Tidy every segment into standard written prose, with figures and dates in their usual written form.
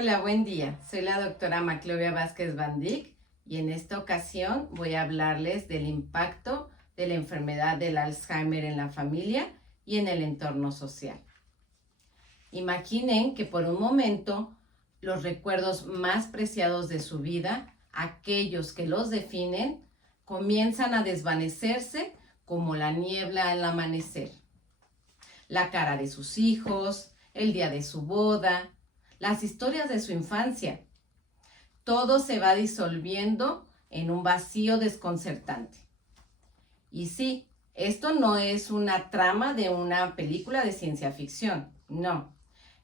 Hola, buen día. Soy la doctora Maclovia Vázquez Van Dyck y en esta ocasión voy a hablarles del impacto de la enfermedad del Alzheimer en la familia y en el entorno social. Imaginen que por un momento los recuerdos más preciados de su vida, aquellos que los definen, comienzan a desvanecerse como la niebla al amanecer. La cara de sus hijos, el día de su boda, las historias de su infancia. Todo se va disolviendo en un vacío desconcertante. Y sí, esto no es una trama de una película de ciencia ficción, no.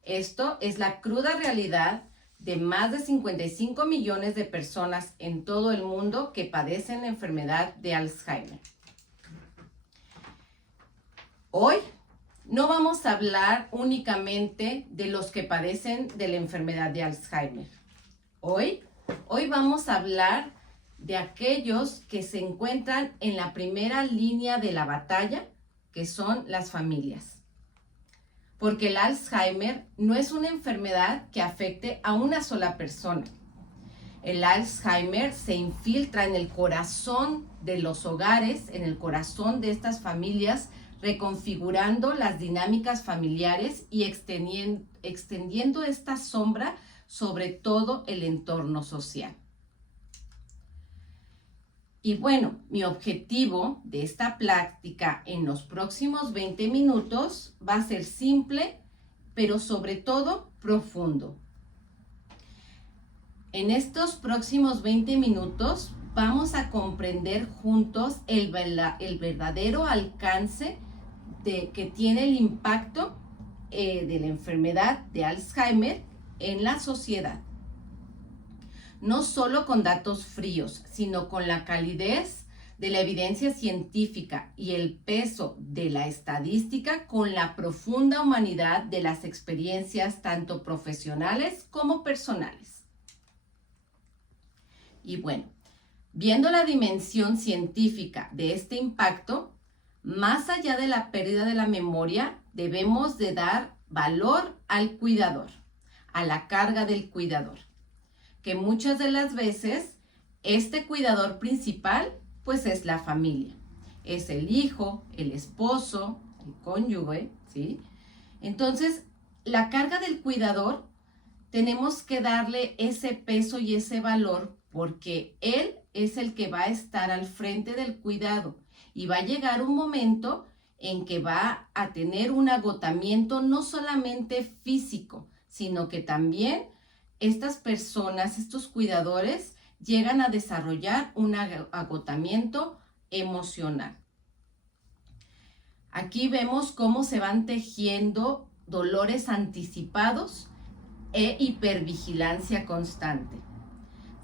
Esto es la cruda realidad de más de 55 millones de personas en todo el mundo que padecen la enfermedad de Alzheimer. Hoy no vamos a hablar únicamente de los que padecen de la enfermedad de Alzheimer. Hoy vamos a hablar de aquellos que se encuentran en la primera línea de la batalla, que son las familias. Porque el Alzheimer no es una enfermedad que afecte a una sola persona. El Alzheimer se infiltra en el corazón de los hogares, en el corazón de estas familias, reconfigurando las dinámicas familiares y extendiendo esta sombra sobre todo el entorno social. Y bueno, mi objetivo de esta plática en los próximos 20 minutos va a ser simple, pero sobre todo profundo. En estos próximos 20 minutos vamos a comprender juntos el verdadero alcance que tiene el impacto de la enfermedad de Alzheimer en la sociedad. No solo con datos fríos, sino con la calidez de la evidencia científica y el peso de la estadística con la profunda humanidad de las experiencias tanto profesionales como personales. Y bueno, viendo la dimensión científica de este impacto, más allá de la pérdida de la memoria, debemos de dar valor al cuidador, a la carga del cuidador, que muchas de las veces este cuidador principal pues es la familia, es el hijo, el esposo, el cónyuge, ¿sí? Entonces, la carga del cuidador tenemos que darle ese peso y ese valor porque él es el que va a estar al frente del cuidado. Y va a llegar un momento en que va a tener un agotamiento no solamente físico, sino que también estas personas, estos cuidadores, llegan a desarrollar un agotamiento emocional. Aquí vemos cómo se van tejiendo dolores anticipados e hipervigilancia constante,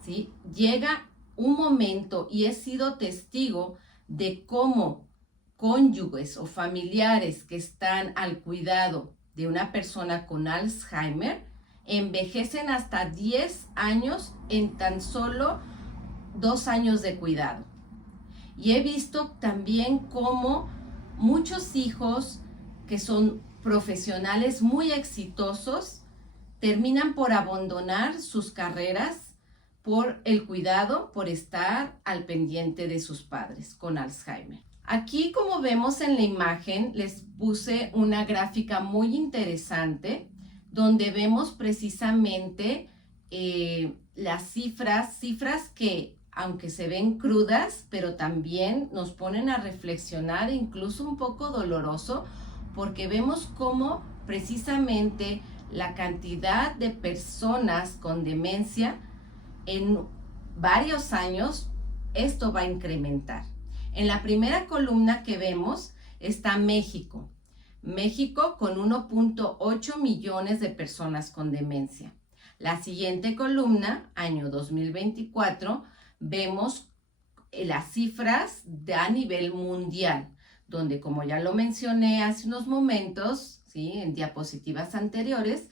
¿sí? Llega un momento y he sido testigo de cómo cónyuges o familiares que están al cuidado de una persona con Alzheimer envejecen hasta 10 años en tan solo 2 años de cuidado. Y he visto también cómo muchos hijos que son profesionales muy exitosos terminan por abandonar sus carreras por el cuidado, por estar al pendiente de sus padres con Alzheimer. Aquí, como vemos en la imagen, les puse una gráfica muy interesante donde vemos precisamente las cifras que, aunque se ven crudas, pero también nos ponen a reflexionar, incluso un poco doloroso, porque vemos cómo precisamente la cantidad de personas con demencia en varios años, esto va a incrementar. En la primera columna que vemos está México. México con 1.8 millones de personas con demencia. La siguiente columna, año 2024, vemos las cifras a nivel mundial, donde, como ya lo mencioné hace unos momentos, ¿sí?, en diapositivas anteriores,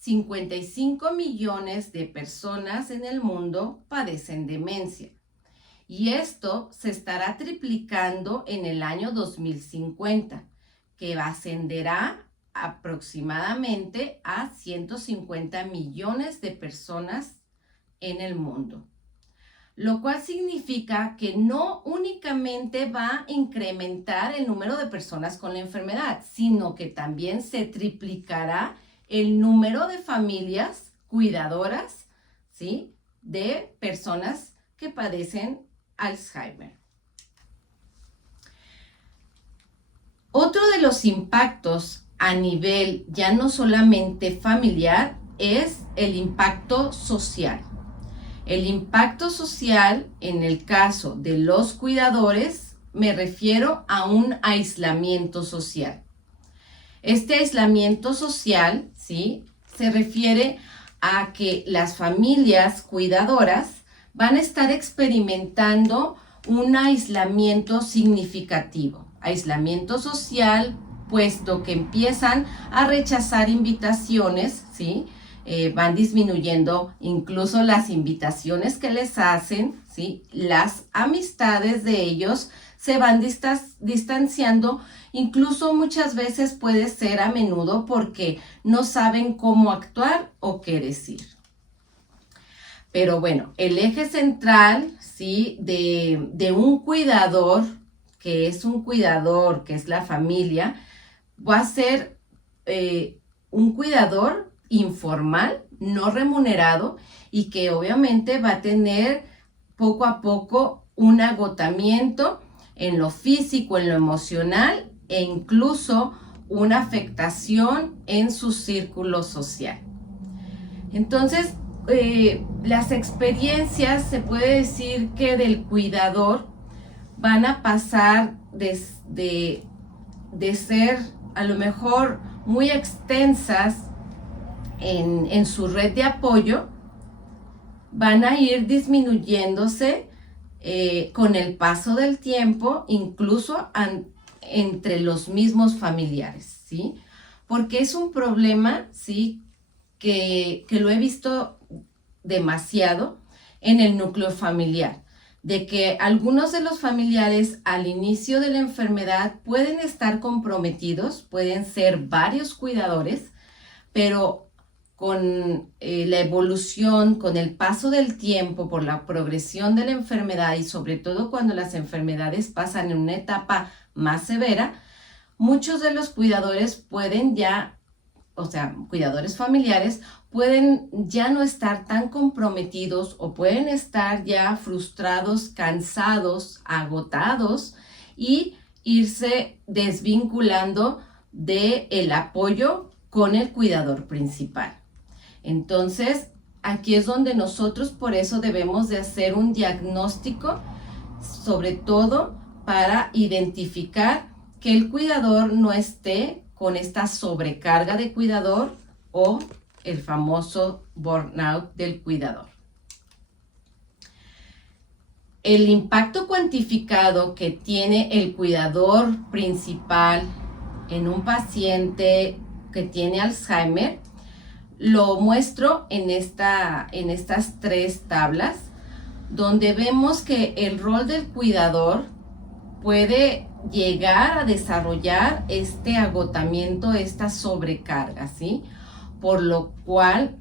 55 millones de personas en el mundo padecen demencia. Y esto se estará triplicando en el año 2050, que ascenderá aproximadamente a 150 millones de personas en el mundo, lo cual significa que no únicamente va a incrementar el número de personas con la enfermedad, sino que también se triplicará el número de familias cuidadoras, ¿sí?, de personas que padecen Alzheimer. Otro de los impactos a nivel ya no solamente familiar es el impacto social. El impacto social, en el caso de los cuidadores, me refiero a un aislamiento social. Este aislamiento social, ¿sí?, se refiere a que las familias cuidadoras van a estar experimentando un aislamiento significativo. Aislamiento social, puesto que empiezan a rechazar invitaciones, ¿sí? Van disminuyendo incluso las invitaciones que les hacen, ¿sí? Las amistades de ellos se van distanciando, incluso muchas veces puede ser a menudo porque no saben cómo actuar o qué decir. Pero bueno, el eje central, ¿sí?, de un cuidador, que es un cuidador, que es la familia, va a ser un cuidador informal, no remunerado, y que obviamente va a tener poco a poco un agotamiento en lo físico, en lo emocional e incluso una afectación en su círculo social. Entonces, las experiencias, se puede decir que del cuidador van a pasar de ser a lo mejor muy extensas en su red de apoyo, van a ir disminuyéndose con el paso del tiempo, incluso entre los mismos familiares, ¿sí? Porque es un problema, ¿sí?, que lo he visto demasiado en el núcleo familiar, de que algunos de los familiares al inicio de la enfermedad pueden estar comprometidos, pueden ser varios cuidadores, pero con la evolución, con el paso del tiempo, por la progresión de la enfermedad y sobre todo cuando las enfermedades pasan en una etapa más severa, muchos de los cuidadores pueden ya, o sea, cuidadores familiares, pueden ya no estar tan comprometidos o pueden estar ya frustrados, cansados, agotados y irse desvinculando del apoyo con el cuidador principal. Entonces, aquí es donde nosotros por eso debemos de hacer un diagnóstico, sobre todo para identificar que el cuidador no esté con esta sobrecarga de cuidador o el famoso burnout del cuidador. El impacto cuantificado que tiene el cuidador principal en un paciente que tiene Alzheimer lo muestro en estas tres tablas, donde vemos que el rol del cuidador puede llegar a desarrollar este agotamiento, esta sobrecarga, ¿sí? Por lo cual,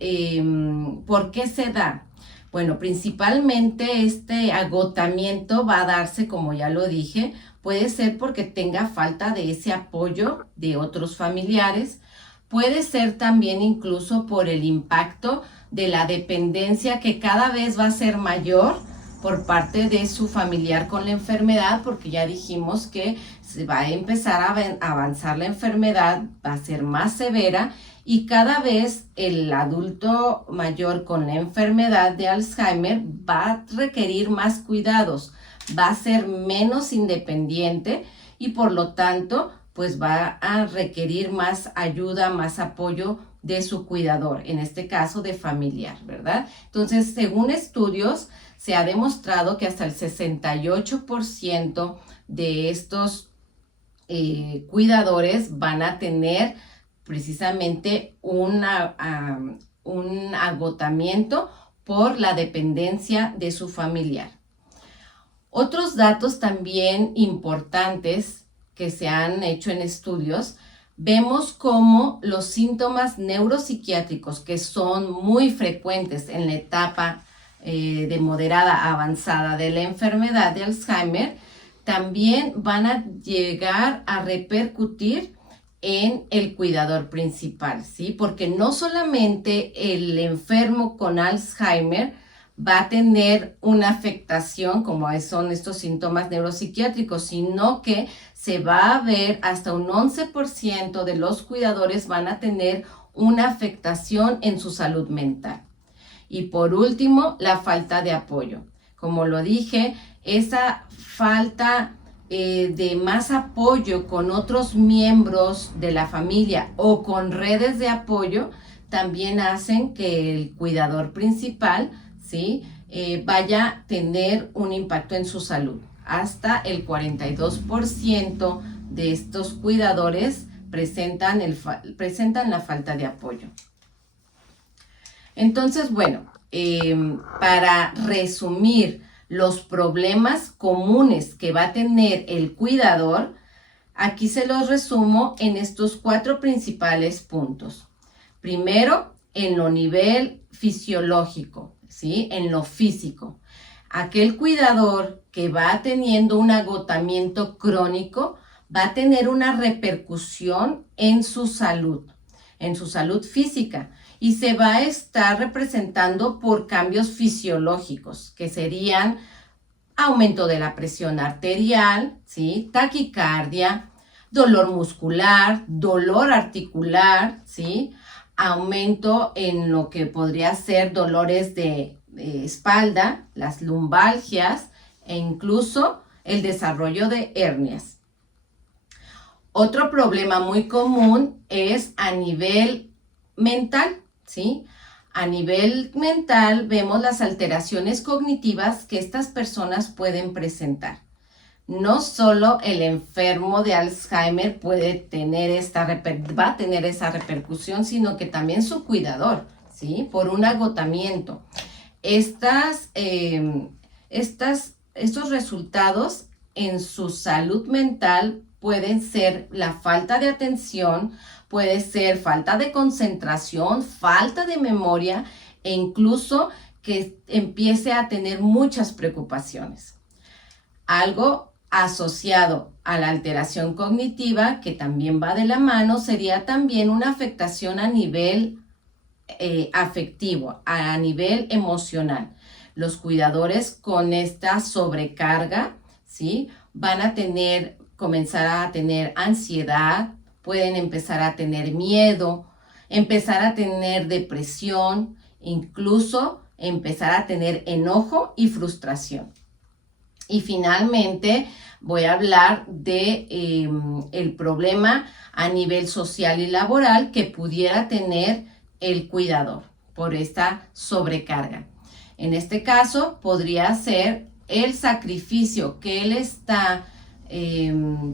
¿por qué se da? Bueno, principalmente este agotamiento va a darse, como ya lo dije, puede ser porque tenga falta de ese apoyo de otros familiares, puede ser también incluso por el impacto de la dependencia que cada vez va a ser mayor por parte de su familiar con la enfermedad, porque ya dijimos que se va a empezar a avanzar la enfermedad, va a ser más severa y cada vez el adulto mayor con la enfermedad de Alzheimer va a requerir más cuidados, va a ser menos independiente y por lo tanto pues va a requerir más ayuda, más apoyo de su cuidador, en este caso de familiar, ¿verdad? Entonces, según estudios, se ha demostrado que hasta el 68% de estos cuidadores van a tener precisamente un agotamiento por la dependencia de su familiar. Otros datos también importantes que se han hecho en estudios vemos cómo los síntomas neuropsiquiátricos, que son muy frecuentes en la etapa de moderada a avanzada de la enfermedad de Alzheimer, también van a llegar a repercutir en el cuidador principal, ¿sí? Porque no solamente el enfermo con Alzheimer va a tener una afectación, como son estos síntomas neuropsiquiátricos, sino que se va a ver hasta un 11% de los cuidadores van a tener una afectación en su salud mental. Y por último, la falta de apoyo. Como lo dije, esa falta de más apoyo con otros miembros de la familia o con redes de apoyo también hacen que el cuidador principal, ¿sí? Vaya a tener un impacto en su salud. Hasta el 42% de estos cuidadores presentan la falta de apoyo. Entonces, bueno, para resumir los problemas comunes que va a tener el cuidador, aquí se los resumo en estos 4 principales puntos. Primero, en lo nivel fisiológico, ¿sí? En lo físico. Aquel cuidador que va teniendo un agotamiento crónico va a tener una repercusión en su salud física, y se va a estar representando por cambios fisiológicos, que serían aumento de la presión arterial, ¿sí? Taquicardia, dolor muscular, dolor articular, ¿sí? Aumento en lo que podría ser dolores de espalda, las lumbalgias e incluso el desarrollo de hernias. Otro problema muy común es a nivel mental, ¿sí? A nivel mental vemos las alteraciones cognitivas que estas personas pueden presentar. No solo el enfermo de Alzheimer puede tener va a tener esa repercusión, sino que también su cuidador, ¿sí? Por un agotamiento. Estos resultados en su salud mental pueden ser la falta de atención, puede ser falta de concentración, falta de memoria e incluso que empiece a tener muchas preocupaciones. Algo asociado a la alteración cognitiva, que también va de la mano, sería también una afectación a nivel afectivo, a nivel emocional. Los cuidadores con esta sobrecarga, ¿sí? Van a comenzar a tener ansiedad, pueden empezar a tener miedo, empezar a tener depresión, incluso empezar a tener enojo y frustración. Y finalmente voy a hablar de el problema a nivel social y laboral que pudiera tener el cuidador por esta sobrecarga. En este caso podría ser el sacrificio que él está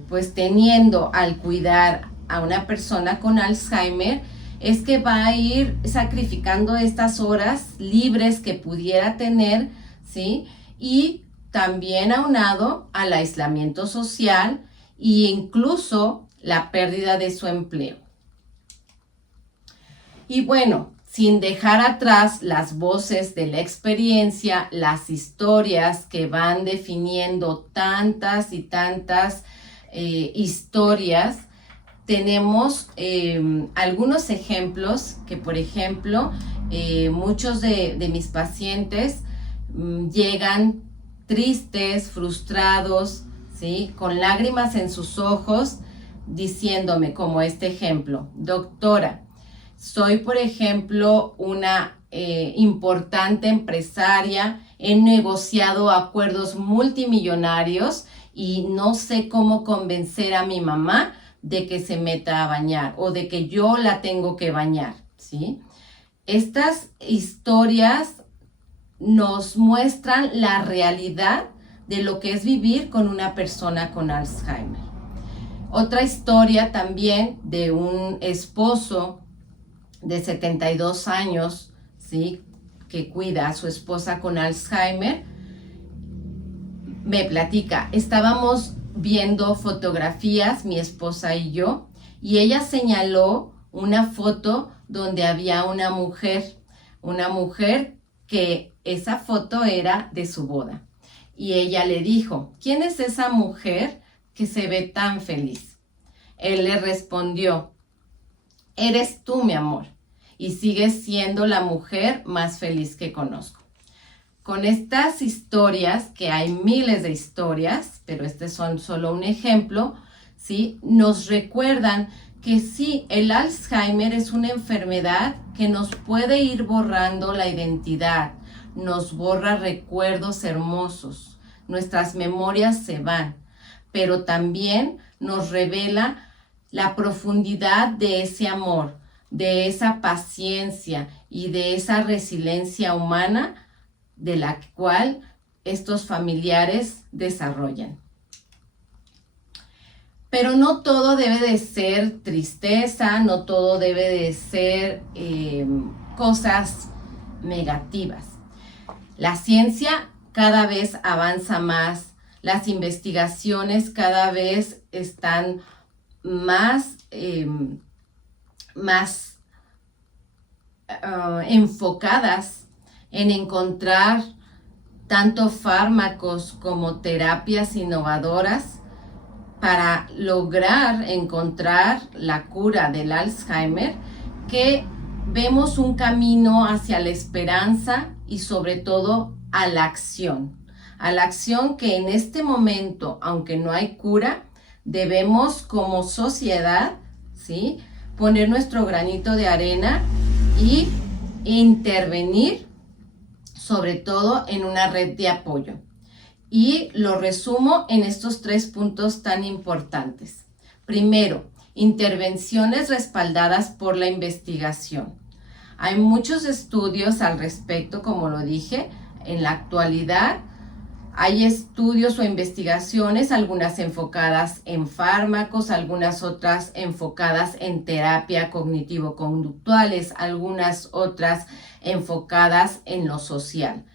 pues teniendo al cuidar a una persona con Alzheimer, es que va a ir sacrificando estas horas libres que pudiera tener, ¿sí? Y también aunado al aislamiento social e incluso la pérdida de su empleo. Y bueno, sin dejar atrás las voces de la experiencia, las historias que van definiendo tantas y tantas historias, tenemos algunos ejemplos que, por ejemplo, muchos de mis pacientes llegan tristes, frustrados, ¿sí? Con lágrimas en sus ojos, diciéndome, como este ejemplo: doctora, soy, por ejemplo, una importante empresaria, he negociado acuerdos multimillonarios y no sé cómo convencer a mi mamá de que se meta a bañar o de que yo la tengo que bañar, ¿sí? Estas historias nos muestran la realidad de lo que es vivir con una persona con Alzheimer. Otra historia también de un esposo de 72 años, ¿sí? Que cuida a su esposa con Alzheimer. Me platica, estábamos viendo fotografías, mi esposa y yo, y ella señaló una foto donde había una mujer que esa foto era de su boda. Y ella le dijo, ¿quién es esa mujer que se ve tan feliz? Él le respondió, eres tú, mi amor, y sigues siendo la mujer más feliz que conozco. Con estas historias, que hay miles de historias, pero este son solo un ejemplo, ¿sí? Nos recuerdan que sí, el Alzheimer es una enfermedad que nos puede ir borrando la identidad, nos borra recuerdos hermosos, nuestras memorias se van, pero también nos revela la profundidad de ese amor, de esa paciencia y de esa resiliencia humana de la cual estos familiares desarrollan. Pero no todo debe de ser tristeza, no todo debe de ser cosas negativas. La ciencia cada vez avanza más, las investigaciones cada vez están más enfocadas en encontrar tanto fármacos como terapias innovadoras para lograr encontrar la cura del Alzheimer, que vemos un camino hacia la esperanza y sobre todo a la acción que en este momento, aunque no hay cura, debemos como sociedad, ¿sí?, poner nuestro granito de arena y intervenir sobre todo en una red de apoyo. Y lo resumo en estos 3 puntos tan importantes. Primero, intervenciones respaldadas por la investigación. Hay muchos estudios al respecto, como lo dije, en la actualidad. Hay estudios o investigaciones, algunas enfocadas en fármacos, algunas otras enfocadas en terapia cognitivo-conductuales, algunas otras enfocadas en lo social.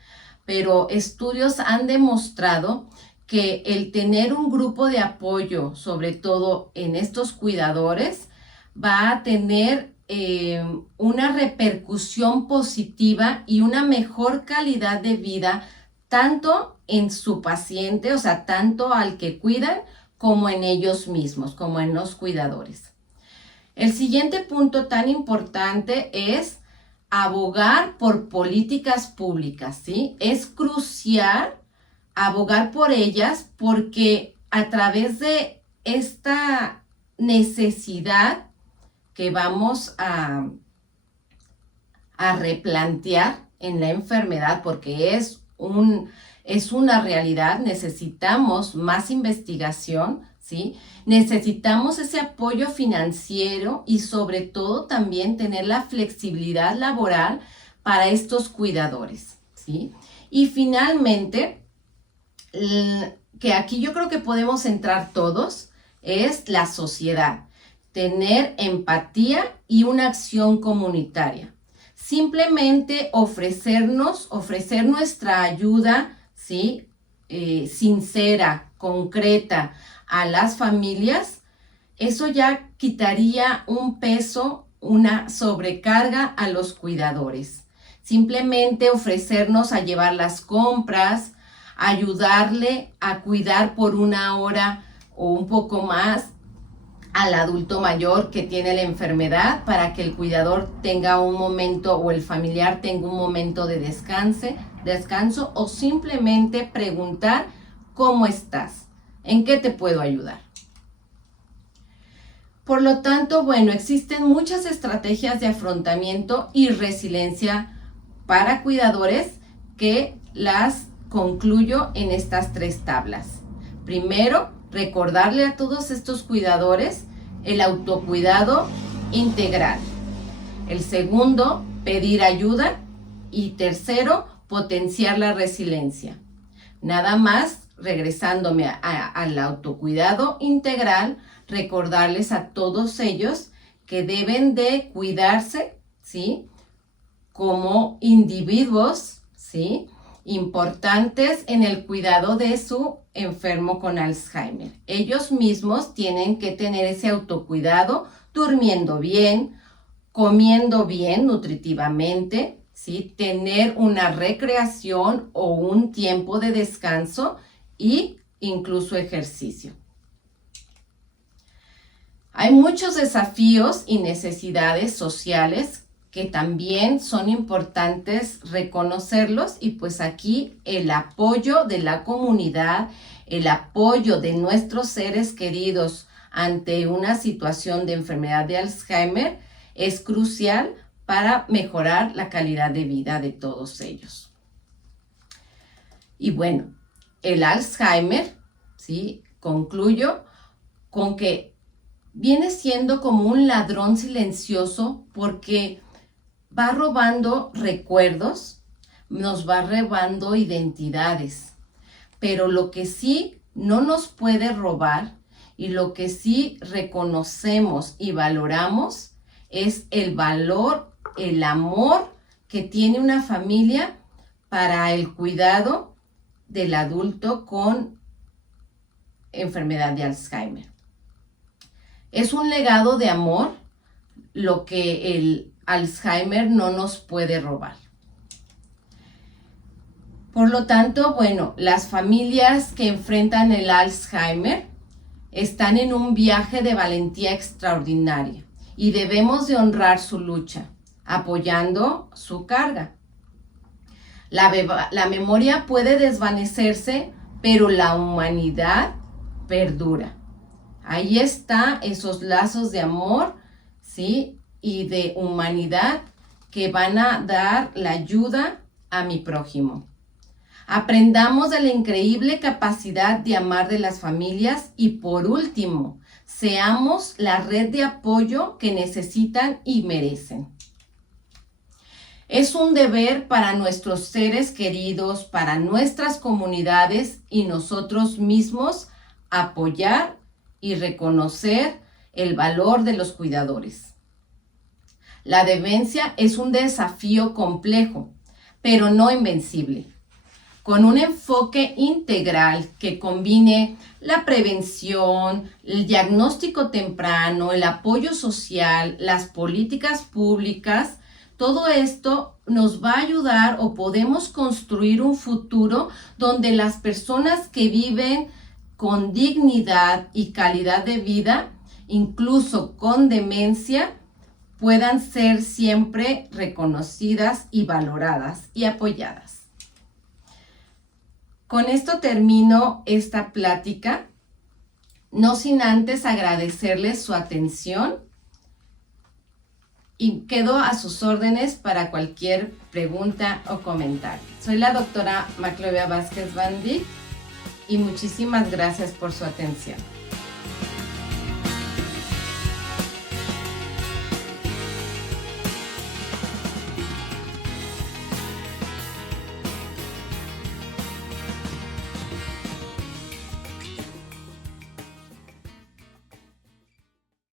Pero estudios han demostrado que el tener un grupo de apoyo, sobre todo en estos cuidadores, va a tener una repercusión positiva y una mejor calidad de vida, tanto en su paciente, o sea, tanto al que cuidan, como en ellos mismos, como en los cuidadores. El siguiente punto tan importante es abogar por políticas públicas, ¿sí? Es crucial abogar por ellas porque a través de esta necesidad que vamos a replantear en la enfermedad, porque es una realidad, necesitamos más investigación, ¿sí? Necesitamos ese apoyo financiero y sobre todo también tener la flexibilidad laboral para estos cuidadores, ¿sí? Y finalmente, que aquí yo creo que podemos entrar todos, es la sociedad, tener empatía y una acción comunitaria. Simplemente ofrecer nuestra ayuda, ¿sí?, sincera, concreta a las familias, eso ya quitaría un peso, una sobrecarga a los cuidadores. Simplemente ofrecernos a llevar las compras, ayudarle a cuidar por 1 hora o un poco más al adulto mayor que tiene la enfermedad, para que el cuidador tenga un momento o el familiar tenga un momento de descanso, o simplemente preguntar ¿cómo estás? ¿En qué te puedo ayudar? Por lo tanto, bueno, existen muchas estrategias de afrontamiento y resiliencia para cuidadores que las concluyo en estas 3 tablas. Primero, recordarle a todos estos cuidadores el autocuidado integral. El segundo, pedir ayuda. Y tercero, potenciar la resiliencia. Nada más, regresándome al autocuidado integral, recordarles a todos ellos que deben de cuidarse, ¿sí?, como individuos, ¿sí?, importantes en el cuidado de su enfermo con Alzheimer. Ellos mismos tienen que tener ese autocuidado durmiendo bien, comiendo bien nutritivamente, ¿sí? Tener una recreación o un tiempo de descanso y incluso ejercicio. Hay muchos desafíos y necesidades sociales que también son importantes reconocerlos, y pues aquí el apoyo de la comunidad, el apoyo de nuestros seres queridos ante una situación de enfermedad de Alzheimer es crucial para mejorar la calidad de vida de todos ellos. Y bueno, el Alzheimer, ¿sí? Concluyo con que viene siendo como un ladrón silencioso porque va robando recuerdos, nos va robando identidades, pero lo que sí no nos puede robar y lo que sí reconocemos y valoramos es el valor, el amor que tiene una familia para el cuidado del adulto con enfermedad de Alzheimer. Es un legado de amor lo que el Alzheimer no nos puede robar. Por lo tanto, bueno, las familias que enfrentan el Alzheimer están en un viaje de valentía extraordinaria y debemos de honrar su lucha, apoyando su carga. La memoria puede desvanecerse, pero la humanidad perdura. Ahí está esos lazos de amor, ¿sí? Y de humanidad que van a dar la ayuda a mi prójimo. Aprendamos de la increíble capacidad de amar de las familias y por último, seamos la red de apoyo que necesitan y merecen. Es un deber para nuestros seres queridos, para nuestras comunidades y nosotros mismos apoyar y reconocer el valor de los cuidadores. La demencia es un desafío complejo, pero no invencible. Con un enfoque integral que combine la prevención, el diagnóstico temprano, el apoyo social, las políticas públicas, todo esto nos va a ayudar o podemos construir un futuro donde las personas que viven con dignidad y calidad de vida, incluso con demencia, puedan ser siempre reconocidas y valoradas y apoyadas. Con esto termino esta plática, no sin antes agradecerles su atención y quedo a sus órdenes para cualquier pregunta o comentario. Soy la doctora Maclovia Vázquez Van Dyck y muchísimas gracias por su atención.